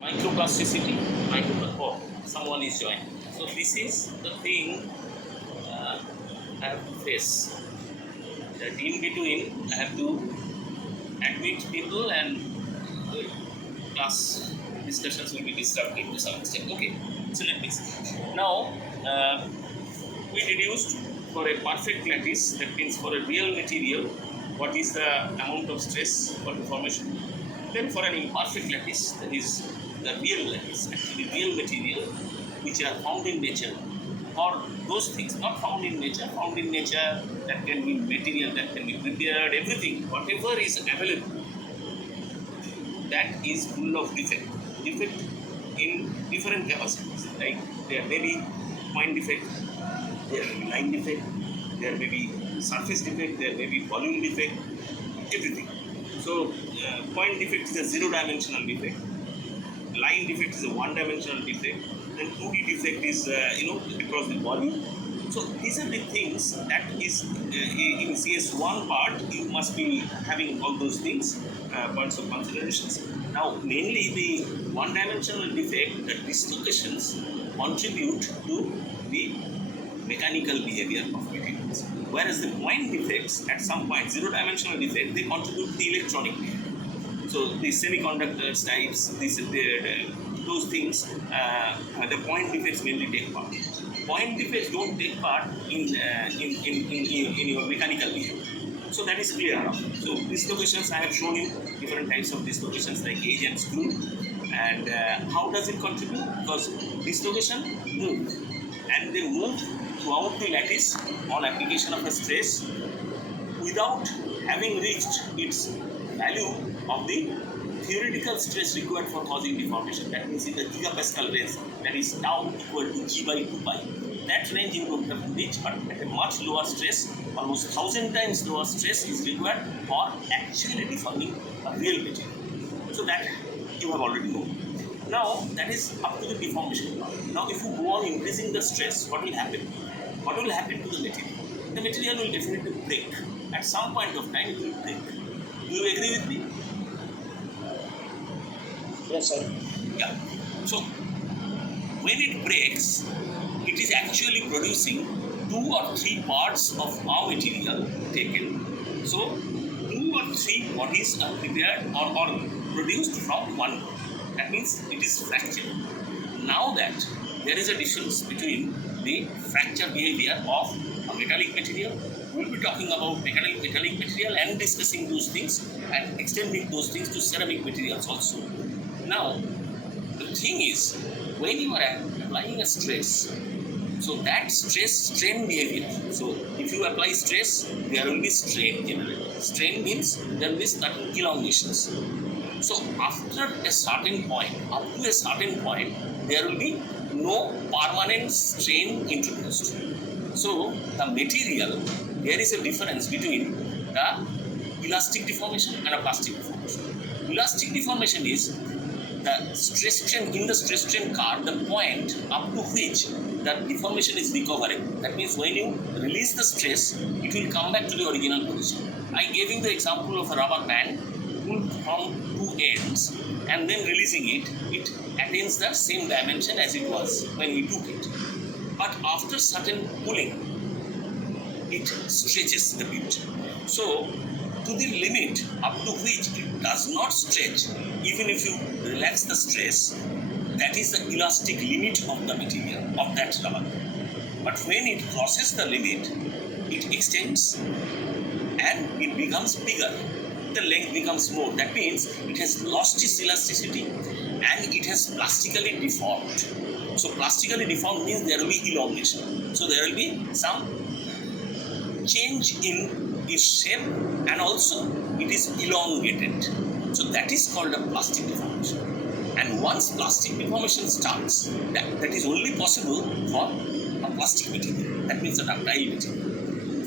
Microplasticity, oh, someone is joining. So this is the thing uh, I have to face. That in between, I have to admit people and the class discussions will be disrupted to some extent. Okay, so let me see. Now, we deduced for a perfect lattice, that means for a real material, what is the amount of stress for deformation. Then for an imperfect lattice, that is the real lattice, actually real material, which are found in nature, or those things not found in nature, that can be material that can be prepared, everything, whatever is available, that is full of defect in different capacities. Like there may be point defect, there may be line defect, there may be surface defect, there may be volume defect, everything. So point defect is a zero-dimensional defect, line defect is a one-dimensional defect, then 2D defect is across the volume. So these are the things that is in CS1 part you must be having all those things, points of considerations. Now mainly the one-dimensional defect, the dislocations contribute to the mechanical behavior of materials, whereas the point defects at some point, zero-dimensional defect, they contribute to the electronic behavior. So the semiconductors types, those things, the point defects mainly take part. Point defects don't take part in your mechanical behavior. So that is clear enough. So dislocations, I have shown you different types of dislocations like edge and screw. And how does it contribute? Because dislocation move, and they move throughout the lattice on application of a stress without having reached its value of the theoretical stress required for causing deformation. That means in the gigapascal range, that is tau equal to g by 2 pi. That range you don't have to reach, but at a much lower stress, almost 1000 times lower stress is required for actually deforming a real material. So that you have already known. Now that is up to the deformation part. Now if you go on increasing the stress, what will happen? What will happen to the material? The material will definitely break. At some point of time it will break. Do you agree with me? Yes, sir. Yeah. So when it breaks, it is actually producing 2 or 3 parts of our material taken. So 2 or 3 bodies are prepared or produced from one body. That means it is fractured. Now that there is a difference between the fracture behavior of a metallic material, we will be talking about metallic material and discussing those things and extending those things to ceramic materials also. Now, the thing is, when you are applying a stress, so that stress-strain behavior. So if you apply stress, there will be strain generated. Strain means there will be certain elongations. So after a certain point, up to a certain point, there will be no permanent strain introduced. So the material, there is a difference between the elastic deformation and a plastic deformation. Elastic deformation is the stress strain in the stress strain curve, the point up to which the deformation is recovering. That means when you release the stress, it will come back to the original position. I gave you the example of a rubber band pulled from 2 ends and then releasing it, it attains the same dimension as it was when we took it. But after certain pulling, it stretches the bit. So to the limit up to which it does not stretch, even if you relax the stress, that is the elastic limit of the material, of that rubber. But when it crosses the limit, it extends and it becomes bigger. The length becomes more. That means it has lost its elasticity and it has plastically deformed. So plastically deformed means there will be elongation. So there will be some change in its shape and also it is elongated. So that is called a plastic deformation. And once plastic deformation starts, that is only possible for a plastic material. That means a ductile material.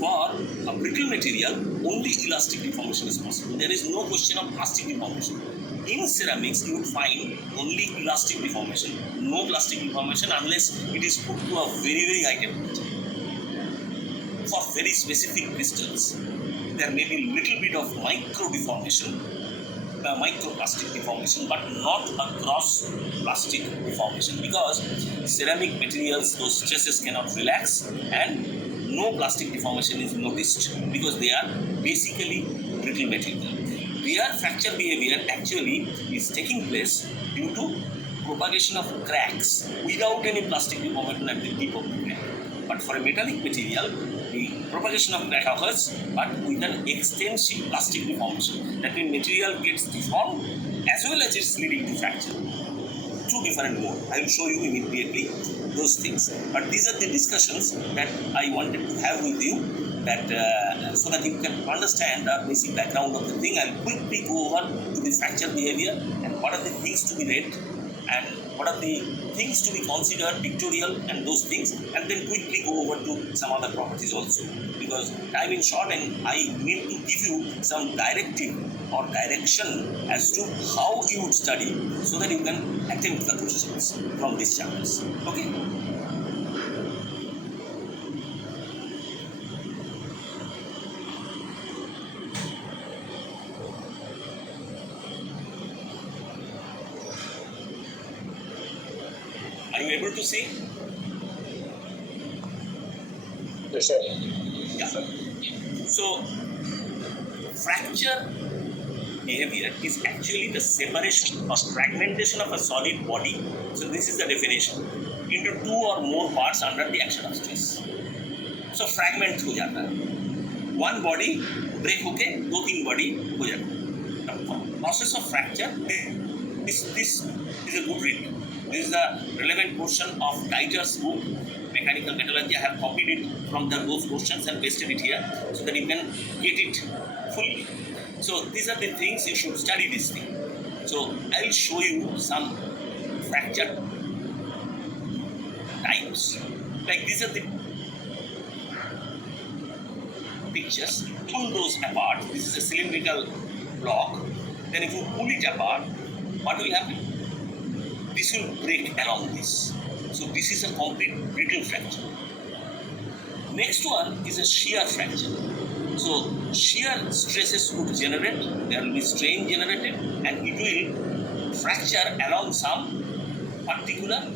For a brittle material, only elastic deformation is possible. There is no question of plastic deformation. In ceramics, you would find only elastic deformation, no plastic deformation unless it is put to a very, very high temperature. For very specific crystals, there may be little bit of micro deformation, microplastic deformation, but not across plastic deformation, because ceramic materials, those stresses cannot relax, and no plastic deformation is noticed because they are basically brittle material. Their fracture behavior actually is taking place due to propagation of cracks without any plastic deformation at the tip of the crack. But for a metallic material, the propagation of crack occurs, but with an extensive plastic deformation. That means material gets deformed as well as it's leading to fracture. Two different modes. I will show you immediately those things. But these are the discussions that I wanted to have with you, that so that you can understand the basic background of the thing. I'll quickly go over to the fracture behavior and what are the things to be read and what are the things to be considered, pictorial and those things, and then quickly go over to some other properties also, because time is short and I need to give you some directive or direction as to how you would study so that you can attempt the questions from these chapters. Okay? Are you able to see? Yes, sir. Yeah. So, fracture behavior is actually the separation or fragmentation of a solid body. So, this is the definition, into two or more parts under the action of stress. So, fragment हो जाता है. One body break होके दो तीन body हो जाता है. The process of fracture, this is a good read. This is the relevant portion of Dieter's book, Mechanical Metallurgy. I have copied it from those questions and pasted it here so that you can get it fully. So these are the things you should study this thing. So I will show you some fracture types. Like these are the pictures. Pull those apart. This is a cylindrical block. Then if you pull it apart, what will happen? This will break along this. So this is a complete brittle fracture. Next one is a shear fracture. So shear stresses would generate, there will be strain generated, and it will fracture along some particular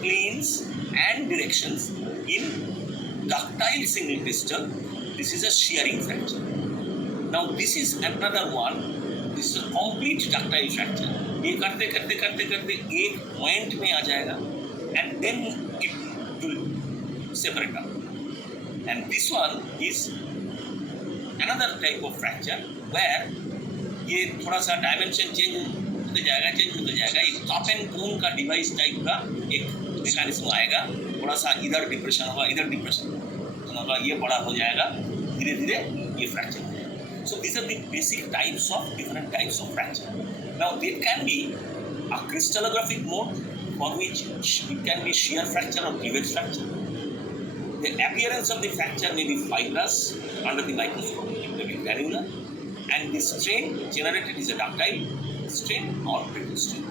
planes and directions in ductile single crystal. This is a shearing fracture. Now this is another one. This is a complete ductile fracture. ये करते करते करते करते एक point में आ जाएगा and then it will separate up. And this one is another type of fracture where ये थोड़ा सा डायमेंशन चेंज होते जाएगा एक कप एंड कोन का डिवाइस टाइप का एक मैकेनिज्म आएगा, थोड़ा सा इधर डिप्रेशन होगा इधर डिप्रेशन होगा, ये बड़ा हो जाएगा, धीरे धीरे ये फ्रैक्चर हो जाएगा. So these are the basic types of different types of fracture. Now there can be a crystallographic mode for which it can be shear fracture or cleavage fracture. The appearance of the fracture may be fibrous under the microscope, it may be granular, and the strain generated is a ductile strain or brittle strain.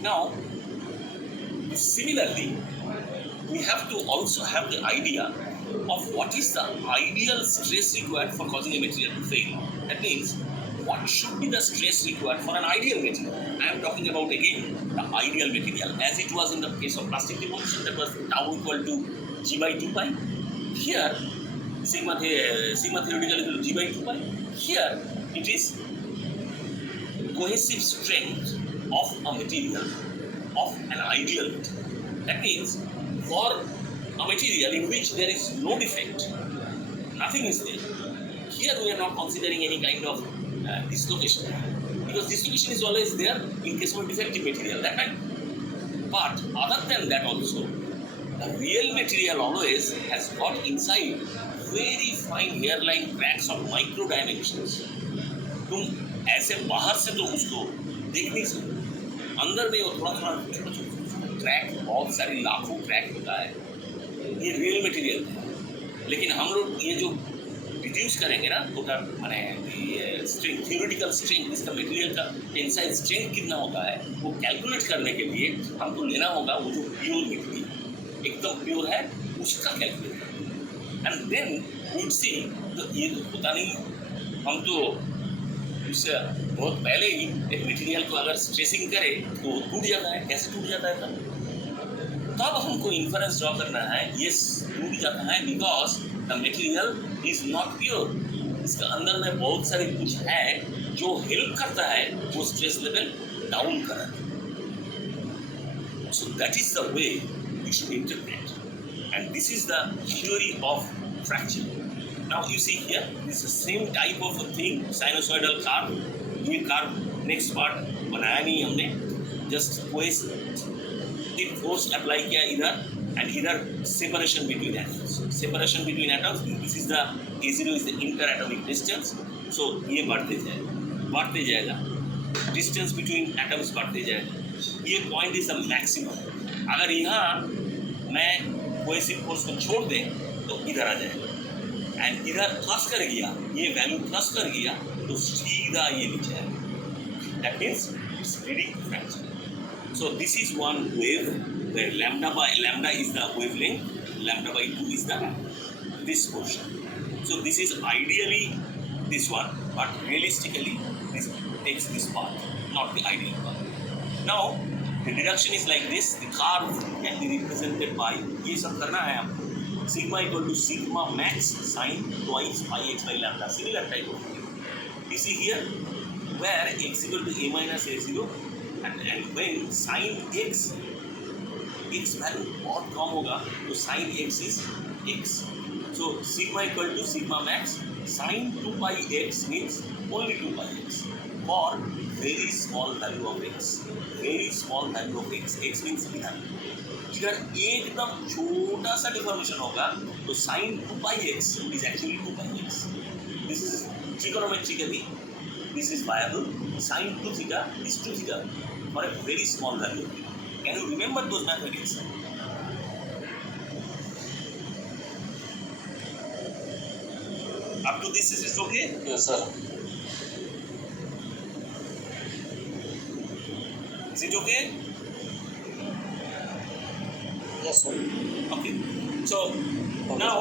Now, similarly, we have to also have the idea of what is the ideal stress required for causing a material to fail. That means, what should be the stress required for an ideal material? I am talking about again the ideal material. As it was in the case of plastic deformation, that was tau equal to G by 2 pi. Here, sigma theoretical equal to G by 2 pi. Here, it is cohesive strength of a material, of an ideal material. That means, for a material in which there is no defect, nothing is there. Here we are not considering any kind of dislocation, because dislocation is always there in case of a defective material, that right? But other than that also, the real material always has got inside very fine hairline cracks of micro dimensions. तुम ऐसे बाहर से तो उसको देख नहीं सकते, अंदर में वो थोड़ा थोड़ा छोटा छोटा क्रैक, बहुत सारी लाखों क्रैक होता है. ये रियल मटेरियल है, लेकिन हम लोग ये जो रिड्यूस करेंगे ना टोटल माने स्ट्रेंथ, थियोरेटिकल स्ट्रेंथ, इसका मटेरियल का टेंसाइल स्ट्रेंथ कितना होता है वो कैलकुलेट करने के लिए हमको लेना होगा वो जो प्योर मटेरियल एकदम प्योर है उसका calculate. And then would see, तो ये तो पता नहीं, हम तो उससे बहुत पहले ही एक मटेरियल को अगर स्ट्रेसिंग करे तो वो टूट जाता है। कैसे टूट जाता है तब हमको इन्फरेंस ड्रॉ करना है, ये टूट जाता है because the material is not pure. इसका अंदर में बहुत सारे कुछ है जो हेल्प करता है वो स्ट्रेस लेवल डाउन करना। So that is the way you should interpret, and this is the theory of fracture. Now you see here, this is the same type of a thing, sinusoidal curve. ये curve next part बनाया नहीं हमने, just कोई force apply किया इधर, and इधर separation between atoms. Separation between atoms. This is the A0 is the interatomic distance. So ये बढ़ते जाएगा. Distance between atoms बढ़ते जाएगा. ये point is the maximum. अगर यहाँ मैं कोई force को छोड़ दें तो इधर आ जाएगा। एंड इधर प्लस कर गया, ये वैल्यू प्लस कर गया तो सीधा ये नीचे आएगा। That means it's leading to fracture. So this is one wave where lambda is the wavelength, lambda by 2 is the this portion. So this is ideally this one, but realistically this takes this part, not the ideal part. Now the deduction is like this, the curve can be represented by, ये सब करना है आपको, sigma equal to sigma max sine twice pi x by lambda, similar type of thing. You see here where x equal to a minus a0 and when sine x value बहुत कम होगा तो sine x is x. So sigma equal to sigma max sine 2 pi x means only 2 pi x for very small value of x. Very small value of x. X means इधर एकदम छोटा सा deformation होगा तो sin 2 pi x is actually 2 pi x. This is trigonometrically, this is viable. Sin 2 theta is 2 theta for a very small value. Can you remember those mathematics? Up to this is it okay? Yes, sir. Is it okay? Yes, sir. Okay. So now,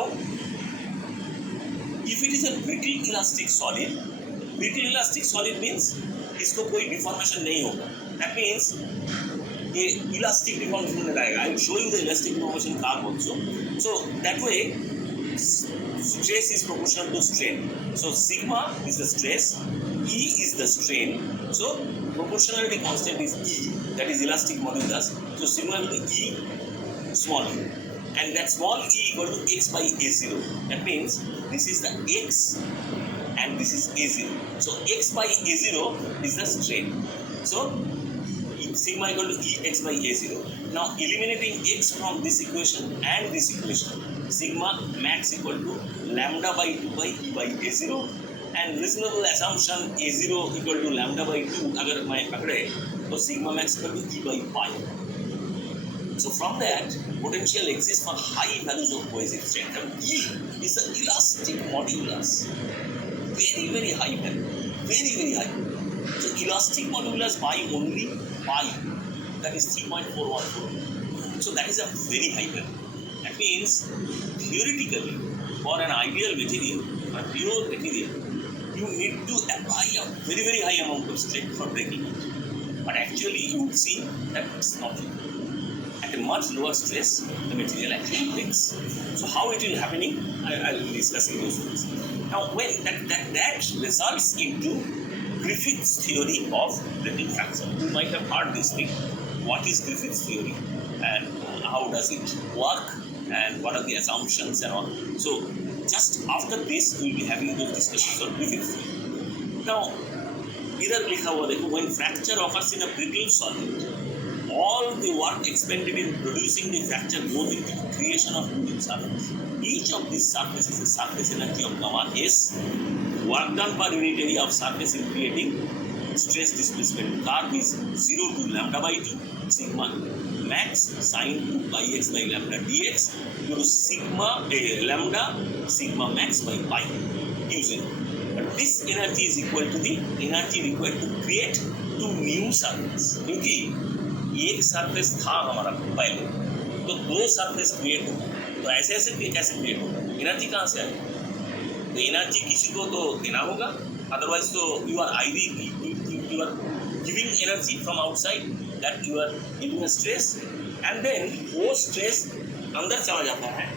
if it is a brittle elastic solid means इसको कोई deformation नहीं होगा. That means ये elastic deformation में रहेगा. I will show you the elastic deformation curve also. So that way, stress is proportional to strain. So sigma is the stress, E is the strain. So proportionality constant is E. That is elastic modulus. So sigma will be E small e, and that small e equal to x by a0. That means this is the x and this is a0. So x by a0 is the strain. So sigma equal to e x by a0. Now eliminating x from this equation and this equation, sigma max equal to lambda by 2 by e by a0, and reasonable assumption a0 equal to lambda by 2 अगर मैं पकड़े तो sigma max equal to e by pi. So from that, potential exists for high values of cohesive strength. And E is the elastic modulus. Very, very high value. Very, very high. So elastic modulus by only pi. That is 3.414. So that is a very high value. That means theoretically, for an ideal material, a pure material, you need to apply a very, very high amount of strength for breaking it. But actually, you would see that it's not true. At a much lower stress, the material actually breaks. So how it will happening? I will be discussing those things. Now, when that results into Griffith's theory of brittle fracture. You might have heard this thing. What is Griffith's theory, and how does it work, and what are the assumptions and all? So, just after this, we will be having those discussions on Griffith's theory. Now, इधर लिखा हुआ देखो, when fracture occurs in a brittle solid, all the work expended in producing the fracture goes into the creation of new surface. Each of these surfaces is surface energy of gamma S. Work done per unit area of surface in creating stress displacement curve is 0 to lambda by 2 sigma max sine 2 pi x by lambda dx equal to sigma lambda sigma max by pi using. But this energy is equal to the energy required to create two new surface. क्योंकि एक surface था हमारा पहले, तो दो surface create होगा, तो ऐसे कैसे क्रिएट होगा? एनर्जी कहाँ से आएगी? तो एनर्जी किसी को तो देना होगा, Otherwise, so you are you are giving energy from outside, that you are giving a stress, and then वो stress अंदर चला जाता है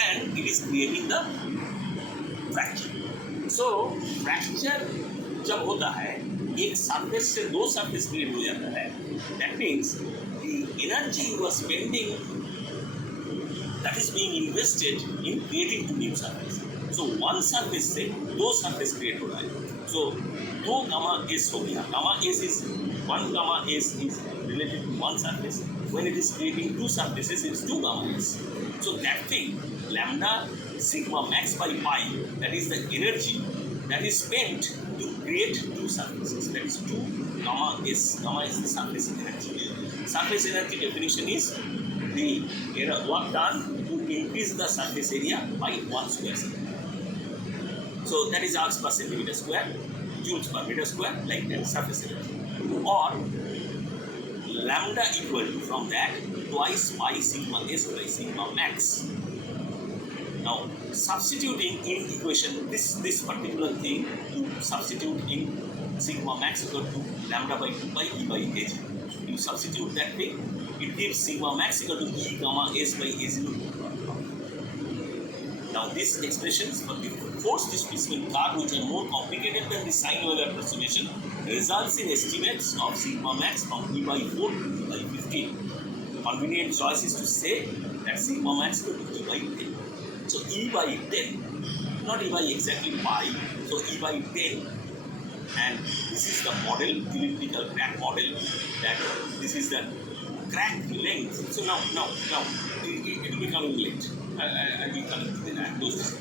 and it is creating the fracture. So fracture जब होता है एक surface से दो surface create हो जाता है, that means the energy you are spending that is being invested in creating two new surface. So one surface से दो surface create हो रहा है. So दो gamma s हो गया. Gamma s is one gamma s is related to one surface. When it is creating two surfaces, it's two gamma s. So that thing, lambda sigma max by pi, that is the energy that is spent to create two surfaces. That is two gamma s. Gamma is the surface energy. Surface energy definition is the work done to increase the surface area by 1 square centimeter. So that is joules per centimeter square, joules per meter square, like that, surface energy. Or lambda equal to, from that, twice pi sigma s by sigma max. Now substituting in equation this particular thing, you substitute in sigma max equal to lambda by 2 by e by h. You substitute that thing, it gives sigma max equal to e gamma s by a0. Now these expressions for the force displacement curve, which are more complicated than the sine wave approximation, results in estimates of sigma max from e by 4 to e by 15. Convenient choice is to say that sigma max equal to e by 10. So e by 10, not e by exactly pi, so e by 10, and this is the model, elliptical crack model, that this is the crack length. So now it will be coming late. I will come to those.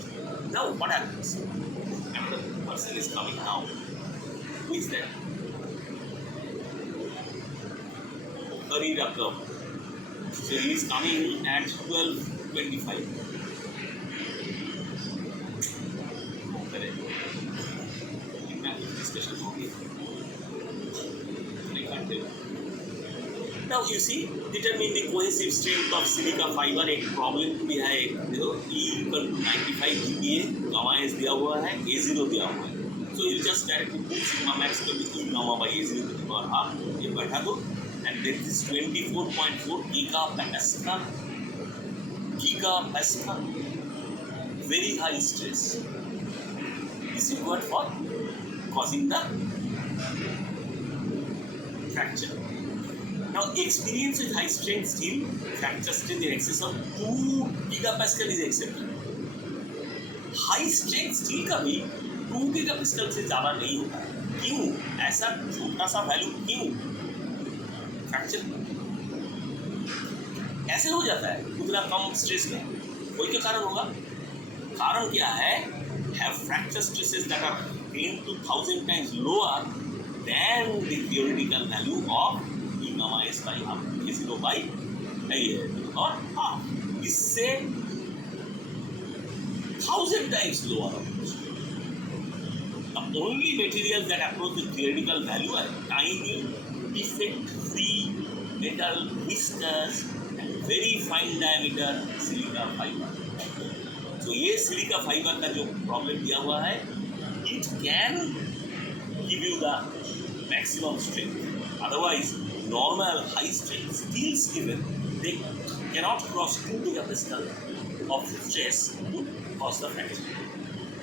Now what happens? Another person is coming now. Who is that? Hari Rakam. So he is coming at 12:25. Discussion होगी. I can't tell. Now you see, determine the cohesive strength of silica fiber. एक problem भी है, देखो E equal to 95 GPa, gamma s दिया हुआ है, A0 दिया हुआ है. So you just directly put sigma max equal to E gamma by A0 to the power half. ये बैठा दो, and this is 24.4 gigapascal. Gigapascal, very high stress is required for causing the fracture. Now, experience with high strength steel, fracture strength in excess of 2 gigapascal is accepted. High strength steel का भी 2 gigapascal से ज़्यादा नहीं होता है. क्यों? ऐसा छोटा सा वैल्यू क्यों? फ्रैक्चर ऐसे हो जाता है उतना कम स्ट्रेस में. कोई तो कारण होगा. कारण क्या है? Have fracture stresses that are 10 to 1000 times lower than the theoretical value of E gamma s by half, A0 by or half. इससे 1000 times lower. The only materials that approach the theoretical value are tiny, defect-free metal, viscous, and very fine diameter silica fiber. तो ये silica fibre का जो problem दिया हुआ है, it can give you the maximum strength. Otherwise, normal high strength steels given, they cannot cross 2 gigapascal of stress to cause the fracture.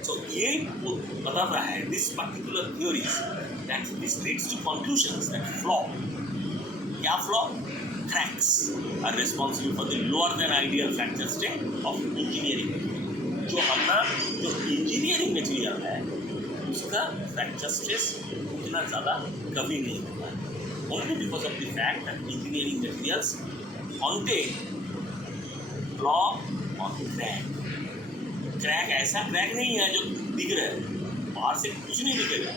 So ये बताता है, this particular theories, that this leads to conclusions that flaw. क्या flaw? Cracks are responsible for the lower than ideal fracture strength of engineering material. जो engineering material है उसका fracture stress उतना ज़्यादा कभी नहीं होता है. Only because of the fact that engineering materials contain flaw और क्रैक. क्रैक ऐसा क्रैक नहीं है जो दिख रहा है, बाहर से कुछ नहीं दिखेगा.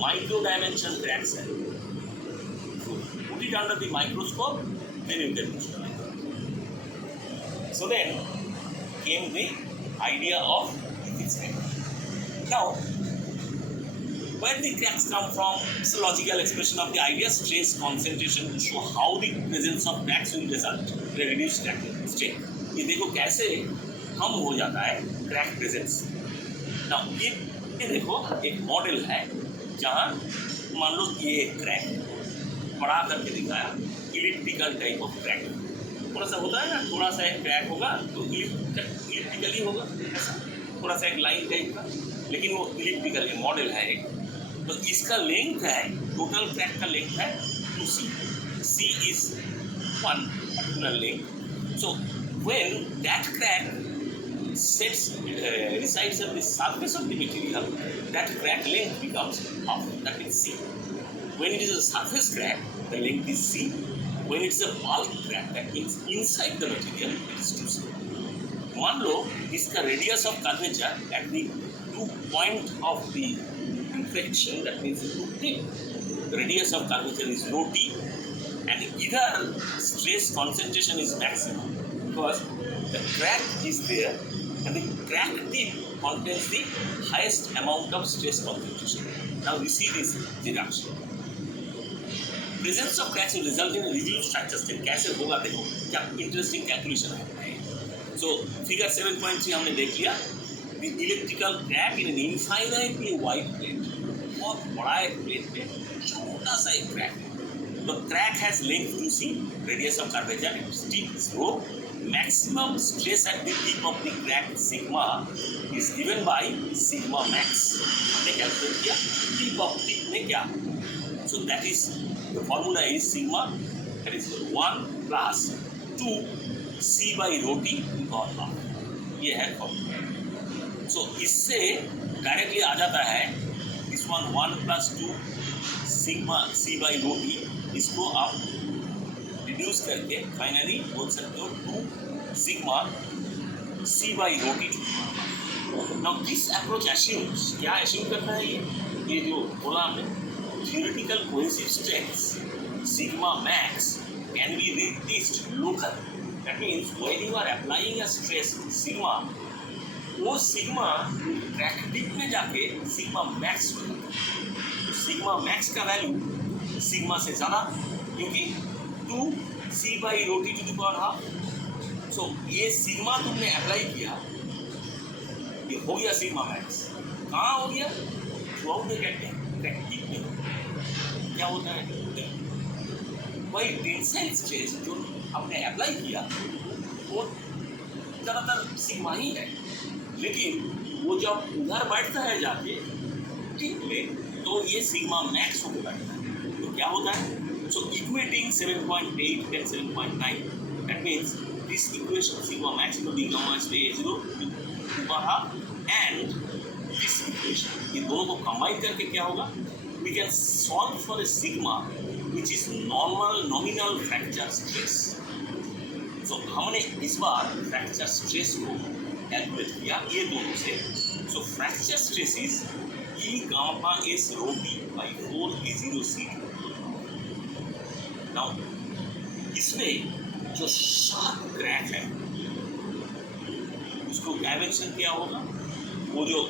माइक्रो डायमेंशन क्रैक्स है. Put it under the microscope, then you can visualize. So then came the idea of ethics. Now, where the cracks come from? It's a logical expression of the idea stress concentration to show how the presence of cracks will result in a reduced crack strength. ये देखो कैसे कम हो जाता है crack presence. Now, if ये देखो एक model है जहाँ मान लो ये एक क्रैक बड़ा करके दिखाया, इलिप्टिकल टाइप ऑफ क्रैक। थोड़ा सा होता है ना, थोड़ा सा एक क्रैक होगा तो इलिप्टिकल ही होगा, ऐसा थोड़ा सा एक लाइन टाइप का, लेकिन वो इलिप्टिकल है, मॉडल है एक। तो इसका लेंथ है, टोटल क्रैक का लेंथ है 2c, c is one particular length. So when that crack resides on the surface of the material, that crack length becomes half, that is c. When it is a surface crack, the length is c. When it's a bulk crack, that means inside the material, it is 2c. मान लो इसका radius of curvature at the 2 point of the inflection, that means the tip, the radius of curvature is rho t, and either stress concentration is maximum because the crack is there and the crack tip contains the highest amount of stress concentration. Now we see this reduction. Presence of cracks will result in a reduced fracture strength. कैसे होगा देखो, क्या interesting calculation है। So figure 7.3 हमने देख लिया, the elliptical crack in an infinitely wide plate, बहुत बड़ा एक प्लेट में छोटा सा एक crack. The crack has length 2c, radius of curvature its tip is rho. Maximum stress at the tip of the crack sigma is given by sigma max. हमने calculate किया tip of tip में क्या, so that is the formula is sigma, that is 1 plus 2 c by rho t और half, ये है formula. सो इससे directly आ जाता है this one 1 plus 2 sigma c by rho t, इसको आप रिड्यूस करके फाइनली बोल सकते हो 2 sigma c by rho t। Now this approach assumes, क्या एश्यूम करता है ये जो बोला हमने, theoretical cohesive strengths sigma max can be reduced locally. That means when you are applying a stress sigma, वो सिग्मा क्रैक टिप में जाके सिग्मा मैक्स हो जाता है। तो सिग्मा मैक्स का वैल्यू सिग्मा से ज़्यादा, क्योंकि 2c by rho t to the power half। सो ये सिग्मा तुमने अप्लाई किया, ये हो गया सिग्मा मैक्स। कहाँ हो गया? Through out the crack tip में क्या होता है, वही टेंसाइल स्ट्रेस जो आपने अप्लाई किया वो ज़्यादातर सिग्मा ही है, लेकिन वो जब उधर बैठता है जाके टिप में तो ये सिग्मा मैक्स होकर बैठता है। तो क्या होता है, सो equating 7.8 and 7.9, that means this equation sigma max into d gamma is a0 to power half and this equation, ये दोनों को कंबाइन करके क्या होगा, we can solve for a sigma which is normal nominal fracture stress। so हमने इस बार fracture stress को calculate किया ये दोनों से। so fracture stress is E gamma S rho t by 4 A0 C। now इसमें जो शार्प क्रैक है उसको डायमेंशन क्या होगा, वो जो